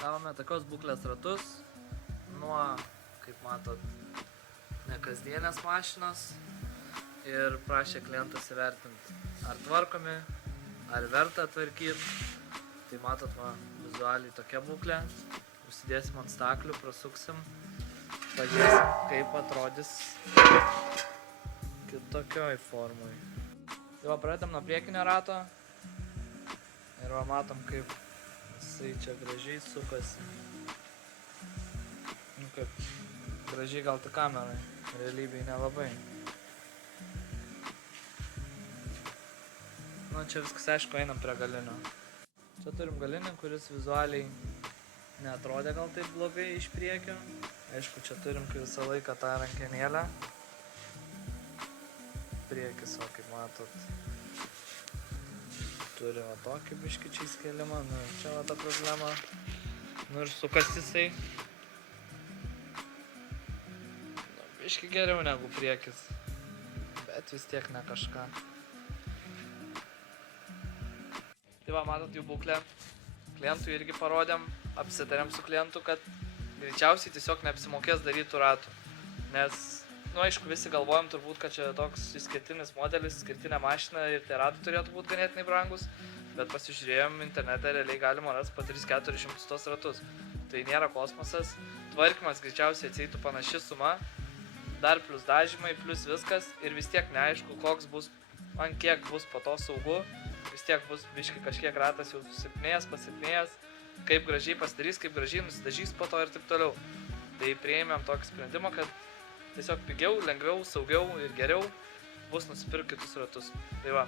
Gavome tokios būklės ratus nuo, kaip matot, nekasdienės mašinos ir prašė klientas įvertinti, ar tvarkomi, ar verta tvarkyti. Tai matot, vizualiai tokia būklė. Užsidėsim ant staklių, prasuksim, pažiūrėsim, kaip atrodys kitokioj formui. Tai pradedam nuo priekinio rato ir matom, kaip jisai čia gražiai sukasi. Kaip gražiai gal tik kamerai, realybėj nelabai. Čia viskas aišku, einam prie galinio. Čia turim galinį, kuris vizualiai neatrodė gal taip blogai iš priekio. Aišku, čia turim visą laiką tą rankenėlę. Priekis, kaip matot, turi tokį biškičiai skėlimą. Čia ta problema. Ir sukas jisai. Biški geriau negu priekis, bet vis tiek ne kažką. Tai matot jų būklę. Klientui irgi parodėm, apsitarėm su klientu, kad greičiausiai tiesiog neapsimokės daryti ratų. Nes, aišku, visi galvojam turbūt, kad čia toks išskirtinis modelis, išskirtinė mašina ir tie ratai turėtų būti ganėtinai brangus, bet pasižiūrėjom internete, realiai galima rasti po 300-400 tos ratus. Tai nėra kosmosas, tvarkymas greičiausiai atseitų panaši suma, dar plus dažymai, plus viskas ir vis tiek neaišku, koks bus, ant kiek bus po to saugu. Vis tiek bus biški kažkiek ratas jau susilpnėjęs, pasilpnėjęs, kaip gražiai pasidarys, kaip gražiai nusidažys po to ir taip toliau. Tai priėmėm tokį sprendimą, kad tiesiog pigiau, lengviau, saugiau ir geriau bus nusipirkti kitus ratus. Tai